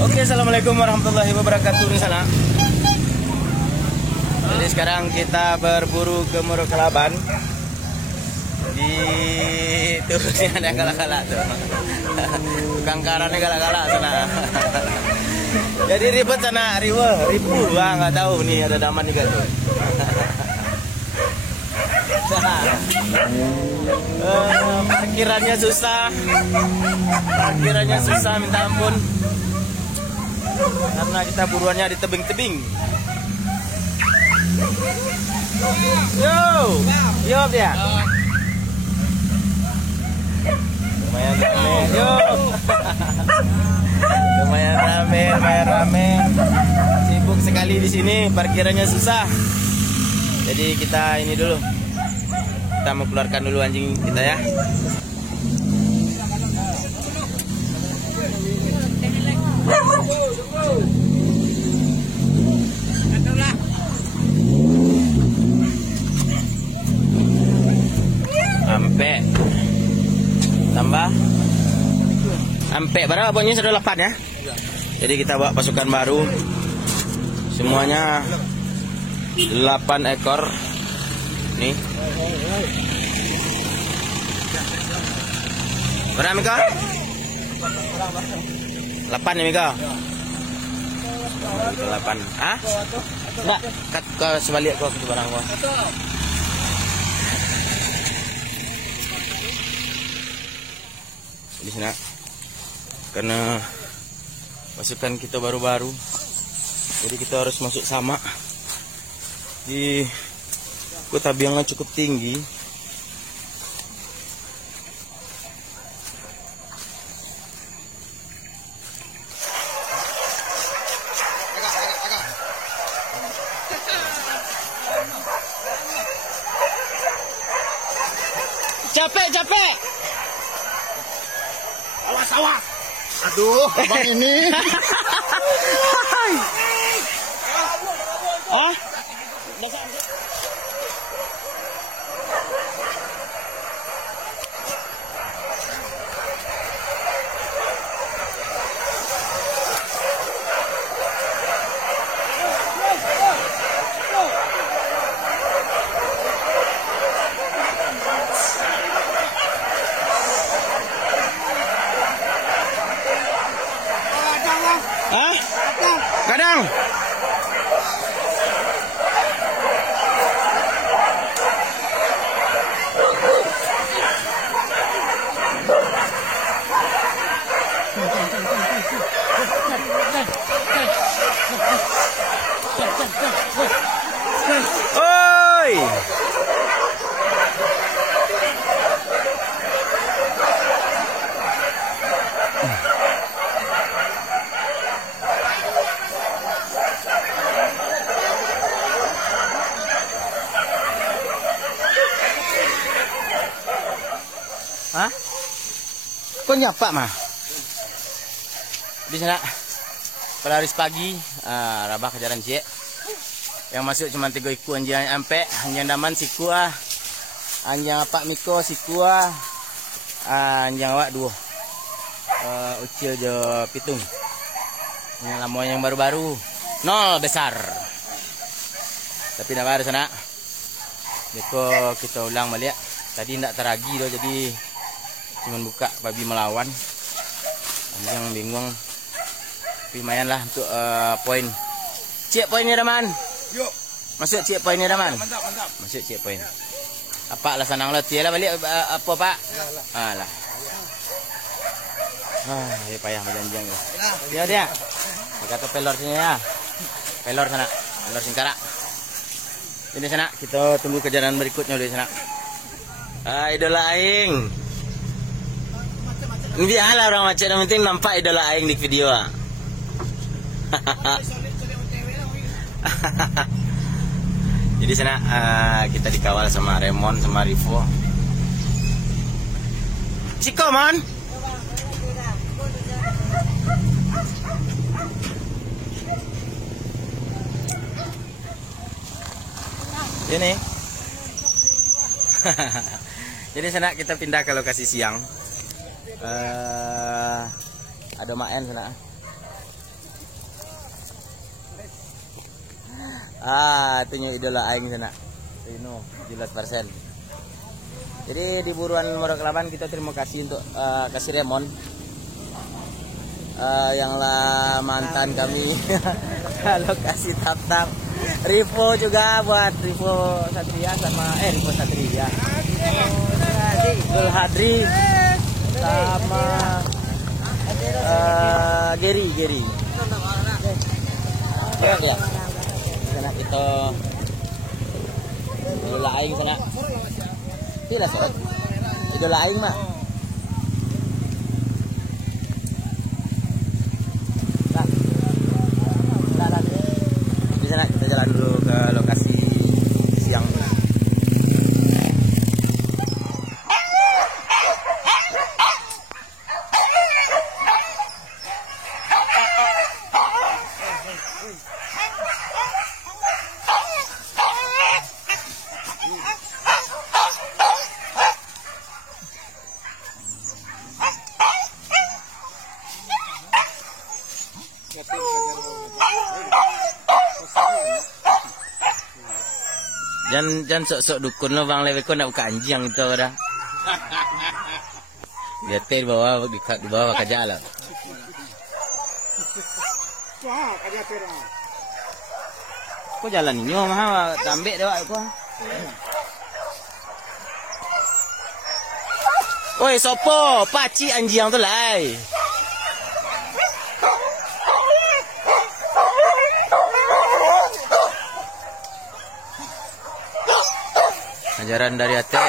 Oke, assalamualaikum warahmatullahi wabarakatuh di sana. Jadi sekarang kita berburu ke Murukalaban. Di turunnya ada galak-galak tuh. Tukang karannya galak-galak sana. Jadi ribet sana, ribu. Wah, nggak tahu nih ada daman juga tuh. Parkirannya susah, minta ampun, karena kita buruannya di tebing-tebing. Yo dia. Lumayan rame, lumayan rame. Sibuk sekali di sini, parkirannya susah. Jadi kita ini dulu. Kita mau keluarkan dulu anjing kita ya. Ampe berapa pokoknya sudah 8 ya. Jadi kita bawa pasukan baru. Semuanya 8 ekor. Nih. Berapa Mika? 8 nih Mika. 8. Hah? Enggak, kat ke sebalik gua ke barang gua. Di sana. Karena pasukan kita baru-baru. Jadi kita harus masuk sama. Di kota biangnya cukup tinggi. Capek. Awas. Aduh, abang ini. Ah? Kadang. Oi. Hah? Kok nyapa mah? Di sana pada hari pagi, Rabah kejaran Cik. Yang masuk cuma 3 iku anjing ampe, anjing daman siku anjing apa Miko siku anjing awak 2. Ucil jo pitung. Yang lama yang baru-baru 0 besar. Tapi nak ada sana. Miko kita ulang balik. Tadi ndak teragi doh, jadi cuman buka babi melawan. Anjing bingung. Tapi lumayan lah untuk poin. Cek poinnya Daman. Yuk. Masuk cek poinnya Daman. Mantap. Masuk cek poin. Apa lah sanang lah tialah balik apa Pak? Alah. Ya payah menjanjang ya. Dia. Kata pelor sini ya. Pelor sana. Pelor Singkarak. Ini sana kita tunggu kejadian berikutnya di sana. Idola aing. Biarlah orang macam yang penting nampak idola aing di video. Jadi sana kita dikawal sama Remon sama Rivo. Ciko man. Ini. Jadi sana kita pindah ke lokasi siang. Ada main sana. Tunjuk idola aing sana. Ini 17%. Jadi di buruan Muara Kelaban kita terima kasih untuk kasih Remon yang lah mantan kami. Kalau kasih tap-tap. Rivo juga buat Rivo Satria sama Rivo Satria. Dul Hadri sama Geri. Ya. Sana kita idola aing sana. Tidak sobat. Idola aing mah. Di sana kita jalan dulu ke lokasi siang. Jangan sok-sok dukun lo bang lewe ko nak buka anjing itu dah. Dia di bawah kaja lah. Kok jalan ini mah tambek dewa ko. Oi sopo, paci anjing tu lai. Ajaran dari Ate.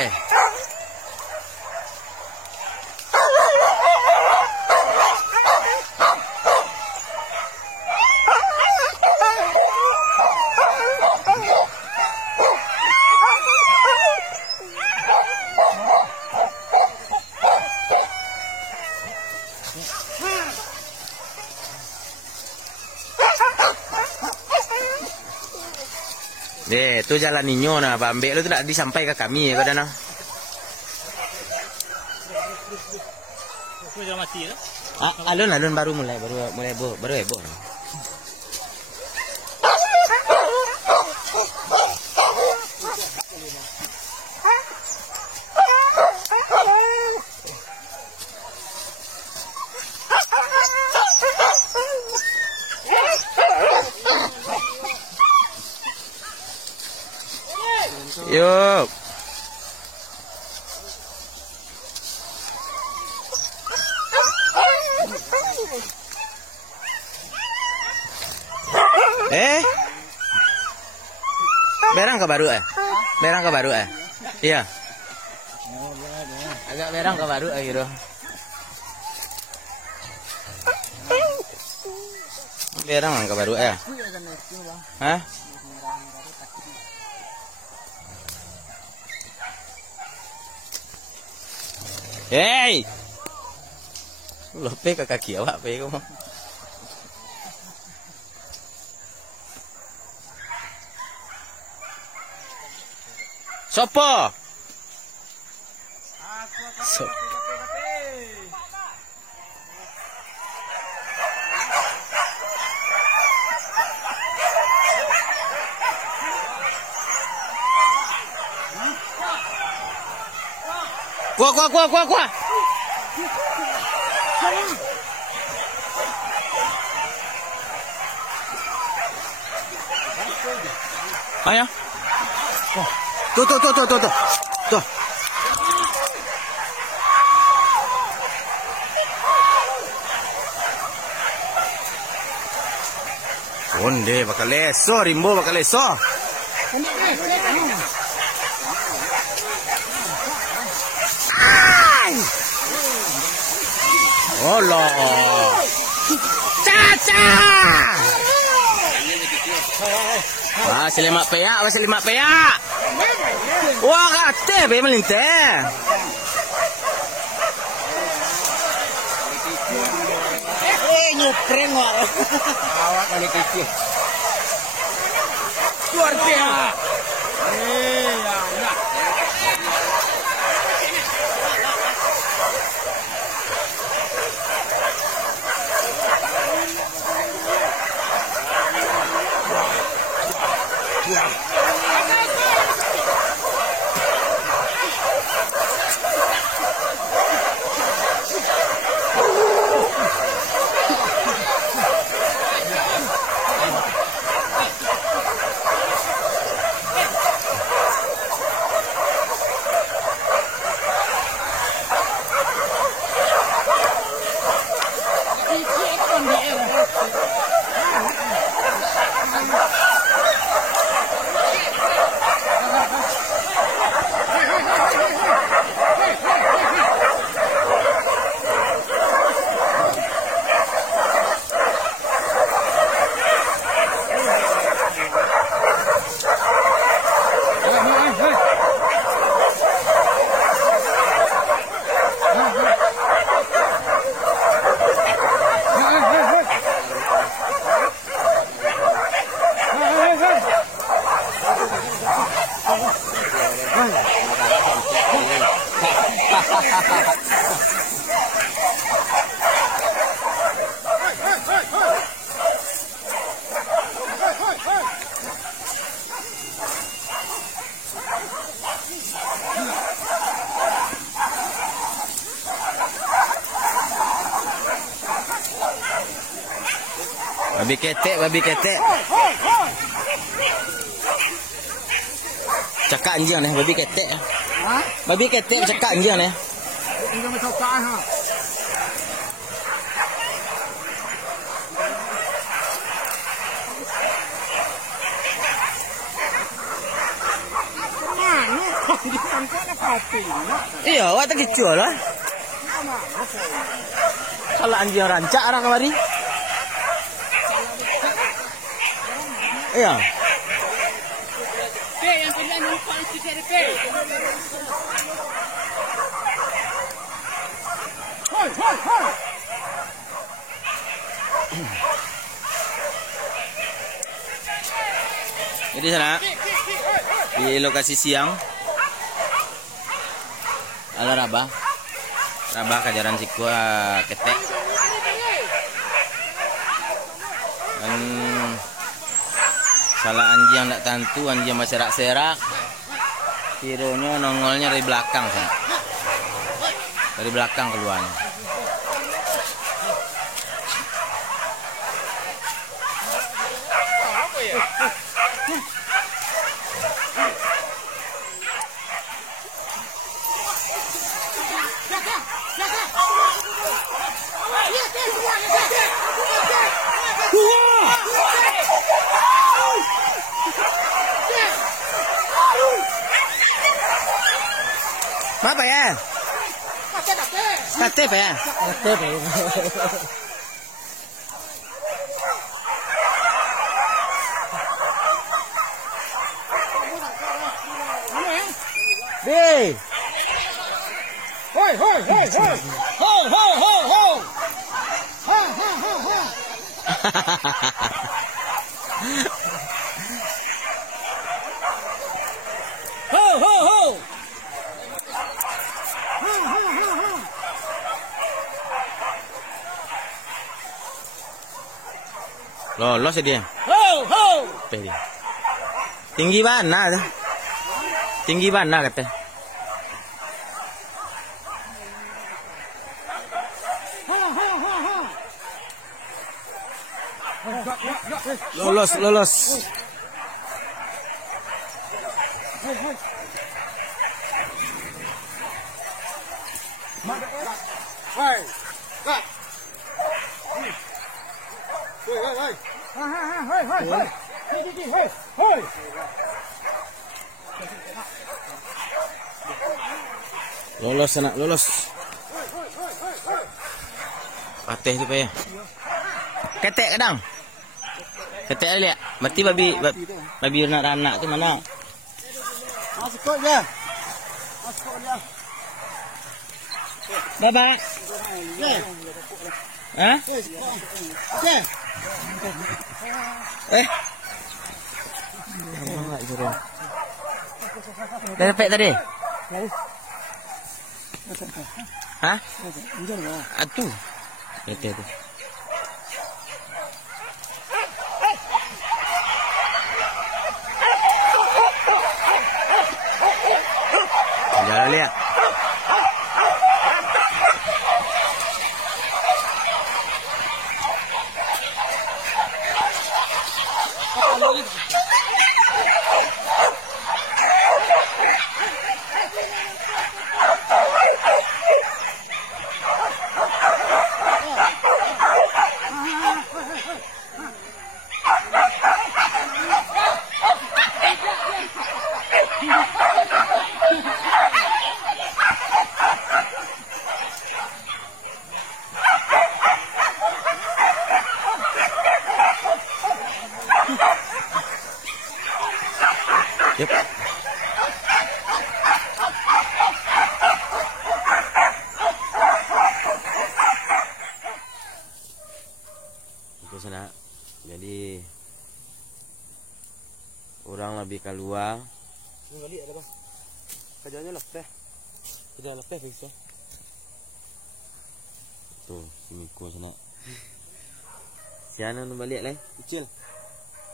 Tu jalan ninyo na, Bambe lu tu nak disampai ke kami ya kadang. Alun baru mulai heboh. Yuk. Berang ke baru Iya. Agak berang ke baru gitu. Berang ke baru ya. Hah? Hey! Lope ke kaki awak pe kamu. Sopo? Kuah. Ayo. Tuh. Onde bakal leso, Rimbo bakal leso. Olo. Caca. Masih 5 peak. Wah, kate be melinte. Nyupreng awak kali kecil. Luar biasa. Ya. Babi ketek, babi ketek. Cakap anjing ni, babi ketek. Ha? Babi ketek cakap anjing ni. Ini macam kaan ha. Mana kau diangkat nak pati? Iya, awak tak kecoh lah. Kalau anjing rancak orang kemari. Iya. Yang kena nampak sikit ada pe. Hoi, hoi, hoi. Jadi sana di lokasi siang ada rabah kejaran sikua ketek dan salah anjing tak tentu anjing masih serak-serak kironya nongolnya dari belakang sana. Dari belakang keluarnya. Apa ya? Kate apa ya? Kate pe. Di. Hoi, hoi, hoi, hoi. Hoi, hoi, hoi, hoi. Ha, ha, ha, ha. Ho, ho, ho. Ha, ha, ha, ha. Lolos dia. Ho, ho. Dia. Tinggi mana tu? Tinggi mana kata? Ha, ha, ha, ha. Lolos, lolos. Hoi, hoi. Hoi. Kat. Hoi, hoi, hoi. Ha, ha, ha, hoi, hoi, hoi. Di, hoi, hoi. Lolos anak, lolos. Patih tu payah. Ketek kadang. Ketek lihat. Berarti babi anak-anak tu mana? Masuk je. Masuk je. Baba. Hah? Okey. Dah dapat tadi? Hah? Atu. Ketek tu. Jalan lihat. Yep. Itu sana. Jadi orang lebih keluar. Ni balik ada apa? Kerjanya lepeh. Kerja lepeh bisa. Tuh, si Miko sana. Siapa nak balik lah? Kecil.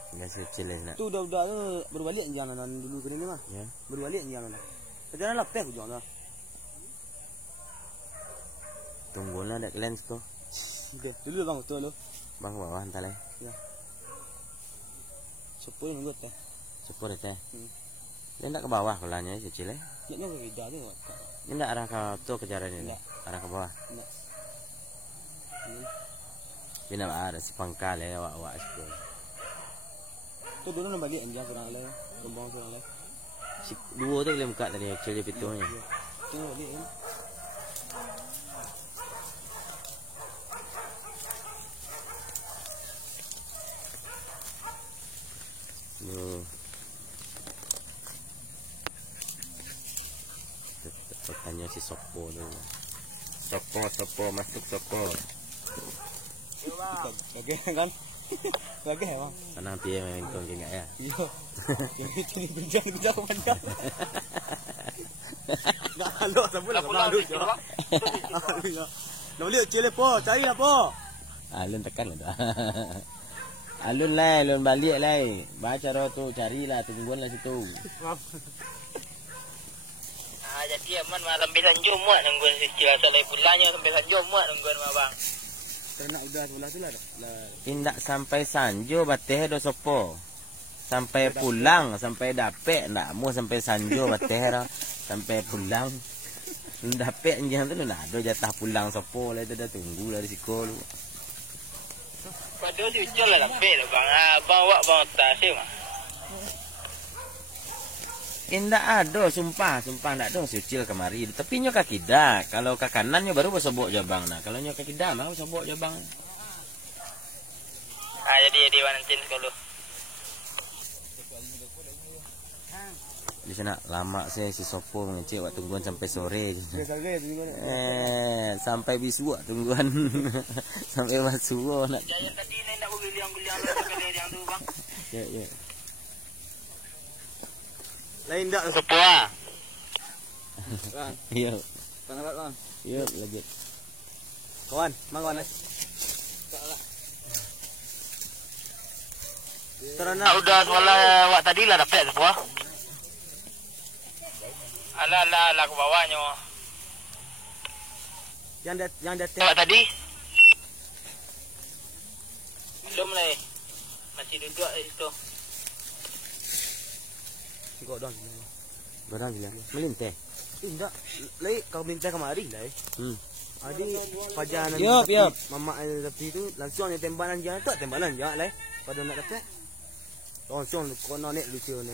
Biasa kecil lah sana. Tu budak-budak tu berbalik jalan dulu ke ni mah. Ya. Berbalik jalan. Kerjanya lepeh hujung tu. Tunggulah ada lens tu. Okey, dulu bang betul lu. Bang ke bawah entar le. Ya. Sepuluh nunggu teh. Sepur teh. Dia ndak ke bawah kolanya kecil le. Nak nunggu ida tu. Ini ndak arah ke tu kejaran ini. Arah ke bawah. Nak. Dia nak ada si pangkal le awak sepur. Tu dulu nak balik anjang kurang le. Kembang kurang le. Si dua tu boleh buka tadi kecil dia pitunya. Tengok balik kan. Tanya si Sopo tu. Sopo masuk Sopo. Gagah kan? Gagah bang. Sana dia main kau ingat ya. Iya. Yang itu bincang kepanjang. Nak halu sampai lah halu je. Nak beli kecil po, cari lah po. Alun tekan lah tu. Alun lah, alun balik lah. Baca roh tu, carilah, tungguan lah situ. Jadi aman malam sampai Sanjung muat nungguan si Cila Salai pulangnya sampai Sanjung muat nungguan abang. Ternak udah sebelah tu lah. Indak sampai Sanjo bateh do Sopo. Sampai pulang, sampai dapet ndak mau sampai Sanjo bateh dah. Sampai pulang. Dapet anjang tu nak ada jatah pulang Sopo lah tu dah tunggu lah di situ. Pada tu jual lah dapet lah bang. Abang awak bang tak sih mah. Indak ada, sumpah ndak ada sucil kemari. Tapi nyo kaki dah. Kalau ke kanannya baru bersobok jabang nah. Kalau nyo kaki dah mau sobok jabang. Jadi nanti sekolah. Di sana lama saya si Sopo mengecek waktu tungguan sampai sore. Sampai bisu tungguan. Sampai bisu nak. Jangan tadi ni nak guliang-guliang yang tu bang. Ya. Lain tak Sopo ah. Iya. Tanggal bang. Iya, lanjut. Kawan, mang kawan. Terana udah sekolah awak tadi lah dapat Sopo. Ala ke bawahnya. Yang datang. Awak tadi? Belum lah. Masih duduk di situ. Tengok dong. Barang gila. Melinteh. Tidak. Lai kau minta kemari lai. Adi pajanan. Yup. Mama tapi tu langsung dia tembakan jangan tu tembakan jangan lai. Pada nak dapat. Langsung kono nek lucu ni.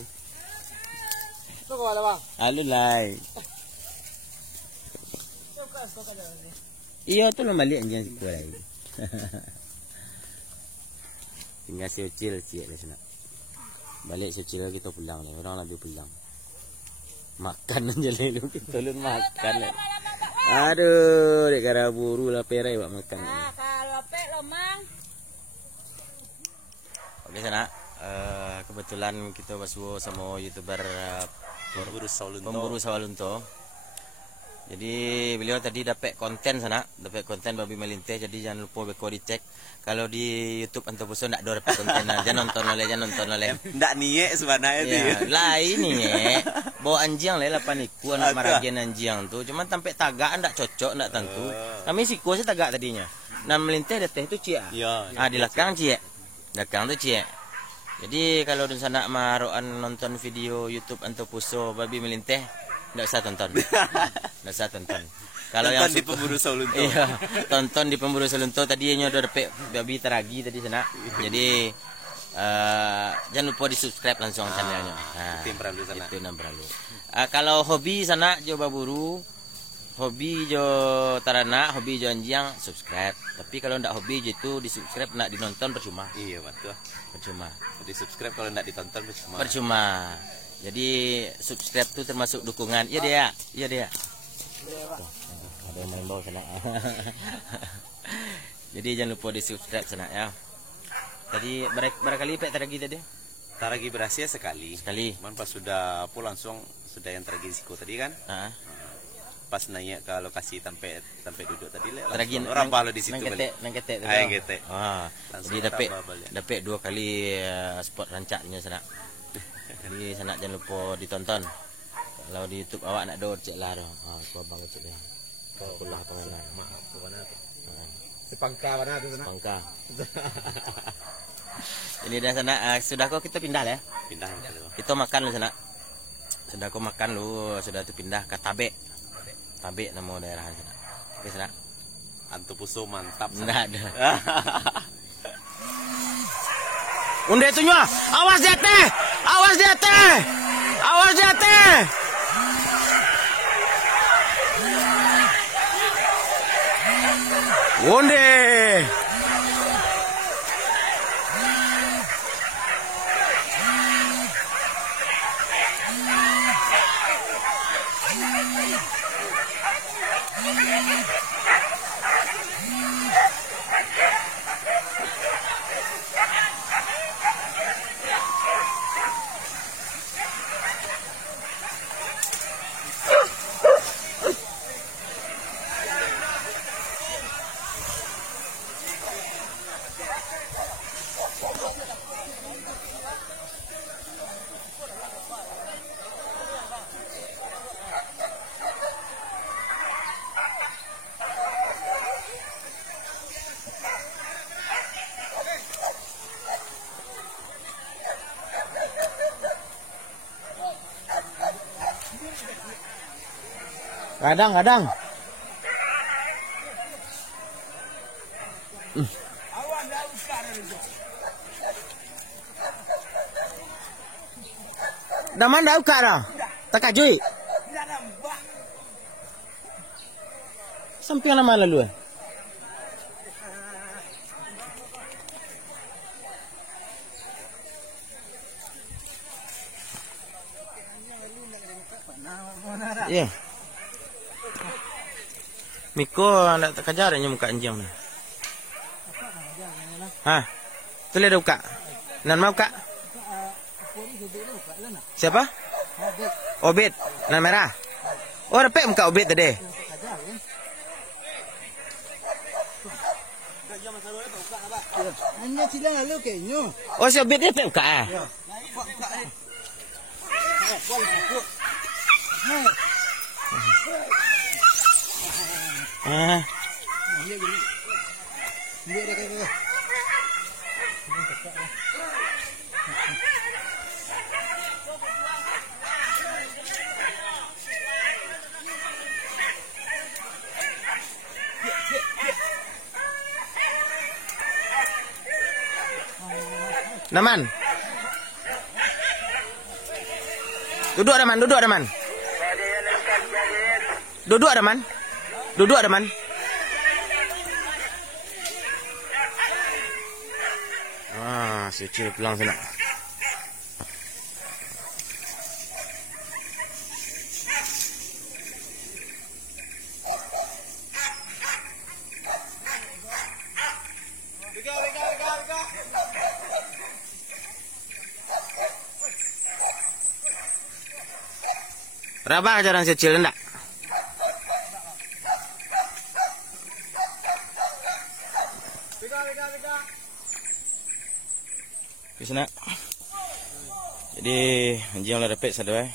Tu kau ada bang. Alun lai. Iya tu lah balik anjing situ lai. Tinggal si Ucil cik di sana. Balik si Ucil kita pulang lah. Orang lebih pulang. Makan aja lelu kita lun makan lah. Aduh, dek kara buru lah perai buat makan. Kalau pek lo mang. Oke sana. Kebetulan kita basuh sama YouTuber pemburu sawalunto. Jadi beliau tadi dapat konten sana, dapat konten babi melinteh. Jadi jangan lupa beko dicek. Kalau di YouTube Antopuso ndak ada dapat konten. Jangan nonton oleh. Ndak niat sebenarnya tu. Ya, lain ni bawa anjing le lapan iku anak maragian anjing tu. Cuma sampai tagak ndak cocok, ndak tentu. Kami siku saya tagak tadinya. Nah melinteh dateh tu cia. Ya. Di belakang cia. Belakang tu cia. Jadi kalau di sana maroan nonton video YouTube Antopuso babi melinteh, ndak usah tonton. Ndak usah tonton. Kalau yang di pemburu sawalunto. Iya, tonton di pemburu sawalunto tadinya udah dapat babi teragi tadi sana. Jadi jangan lupa di-subscribe langsung channelnya. Itu yang perlu sana. Itu yang perlu. Kalau hobi sana jo baburu, hobi jo tarana, hobi jo anjing, subscribe. Tapi kalau ndak hobi itu di-subscribe ndak dinonton percuma. Iya, betul. Percuma. Di-subscribe kalau ndak ditonton percuma. Percuma. Jadi subscribe itu termasuk dukungan. Iya dia. Iya dia. Ada yang main bawah sana. Jadi jangan lupa di-subscribe sana ya. Tadi berapa kali Pak teragi tadi? Taragi berhasil sekali. Sekali. Man pas sudah pulang langsung sudah yang taragi risiko tadi kan. Pas nanya ke lokasi sampai duduk tadi le. Teragi orang balo di situ balik. Nang ketek. Nang ketek. Jadi dapat 2 kali spot rancaknya sana. Jadi sana jangan lupa ditonton. Kalau di YouTube awak nak download cek lah doh. Aku abang cek dia. Kau lah pengenalan. Maaf, bukan apa. Sepangka mana tu sana? Pangka. Ini dah sana. Sudah kok kita pindah lah ya. Pindah. Kita makan lu sana. Sudah kok makan lu. Sudah tu pindah ke Tabe. Tabe nama daerah sana. Oke sana. Antupuso mantap. Enggak ada. Unde itunya. Awas dia teh. Awas dia teh. Awas dia teh. Unde. Kadang. Daman dah uka dah. Tak kajui. Sampai nama lalu. Ya. Miko nak tak kejar nya muka anjing ni. Ha. Tu le buka. Nan mau buka. Siapa? Obed. Nan merah. Oh, dapat muka Obed tadi. Hanya sila lalu kayaknya. Oh, si Obed dia dapat buka ah. Naman. Duduk ada man. Duduk ada man. Si Cil pulang sana. Berapa ajaran si Cil enggak? Di sana. Jadi anjing lah dapat sadai.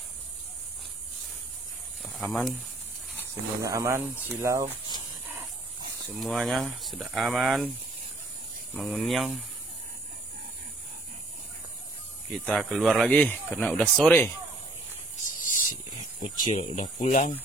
Aman. Semuanya aman, silau. Semuanya sudah aman. Mengunyang. Kita keluar lagi karena udah sore. Si Ucil udah pulang.